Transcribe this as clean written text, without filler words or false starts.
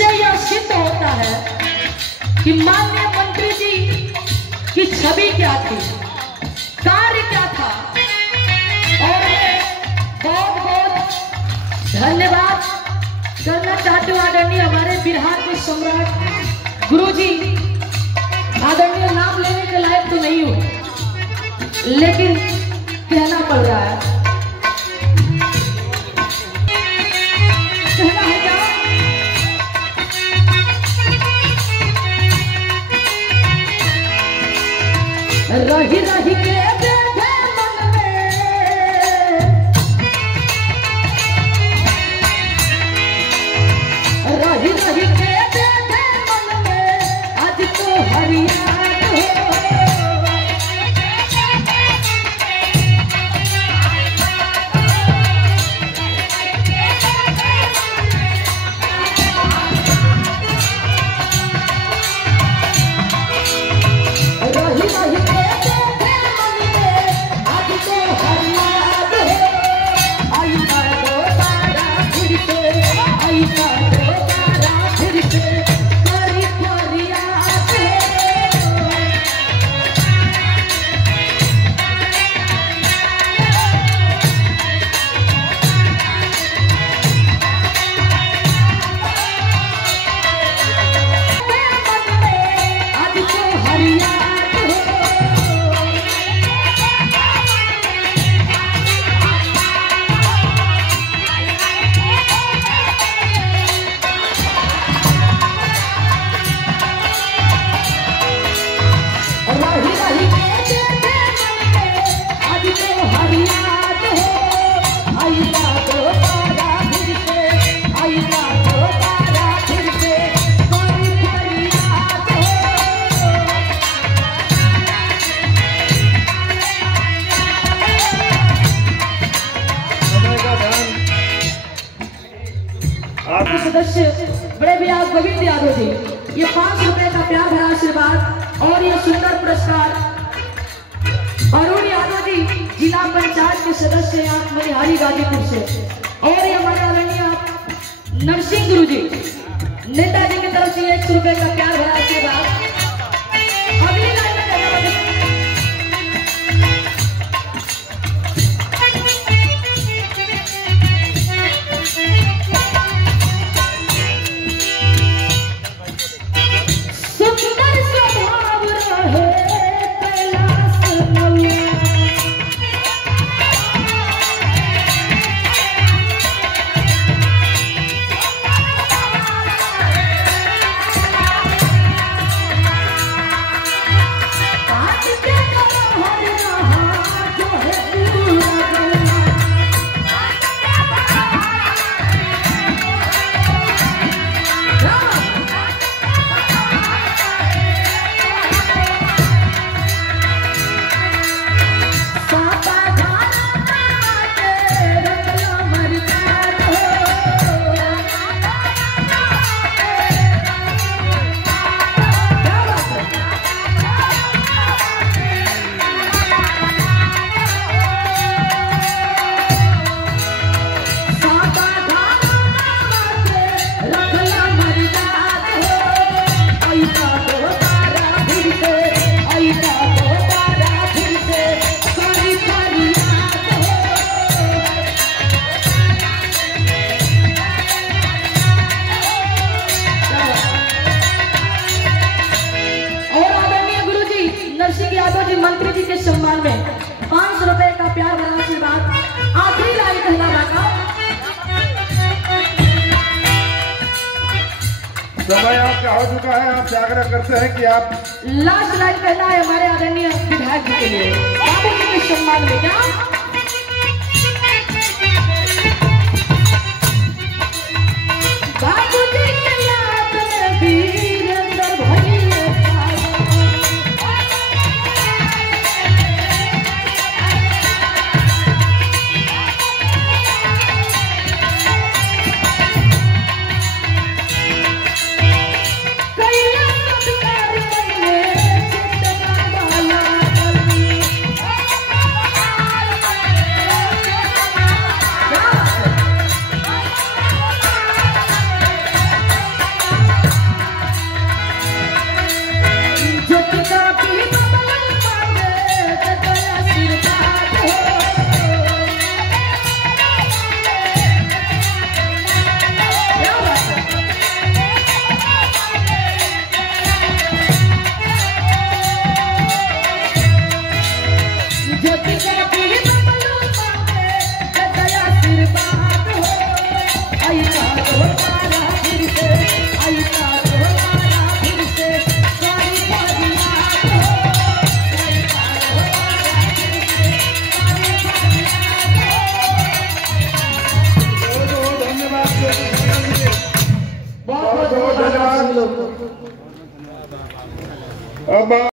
इससे यह सिद्ध होता है कि माननीय मंत्री जी की छवि क्या थी, कार्य क्या था। और मैं बहुत बहुत धन्यवाद करना चाहती हूँ आदरणीय हमारे बिहार के सम्राट गुरुजी। आदरणीय नाम लेने के लायक तो नहीं हूँ लेकिन कहना पड़ रहा है। कहना है क्या? रही रही के बैठे मन में, रही रही के बैठे मन में, आज तो हरियाणा सदस्य बड़े भैया गोविंद यादव जी, ये 5 रुपए का प्यार भरा आशीर्वाद और ये सुंदर पुरस्कार अरुण यादव जी जिला पंचायत के सदस्य आप मनिहारी गाजीपुर से, और ये हमारे आदरणीय नरसिंह गुरु जी नेताजी की तरफ से 100 रुपए का प्यार भरा आशीर्वाद। अगली लाइन में मंत्री जी के सम्मान में 500 रुपए का प्यार भरा आशीर्वाद। आखिरी लाइन कहना बाका समय आपका हो चुका है। आप आग्रह करते हैं कि आप लास्ट लाइन कहना है हमारे आदरणीय विधायक जी के लिए बाबू जी के सम्मान में। क्या बाबू जी के याद में वीरेंद्र भैया ज्योति ज्योति बबलू मांगे दया आशीर्वाद हो आई का दोबारा फिर से आई का दोबारा फिर से सारी फरियाद हो आई का दोबारा फिर से सारी फरियाद हो। धन्यवाद बहुत बहुत धन्यवाद। अब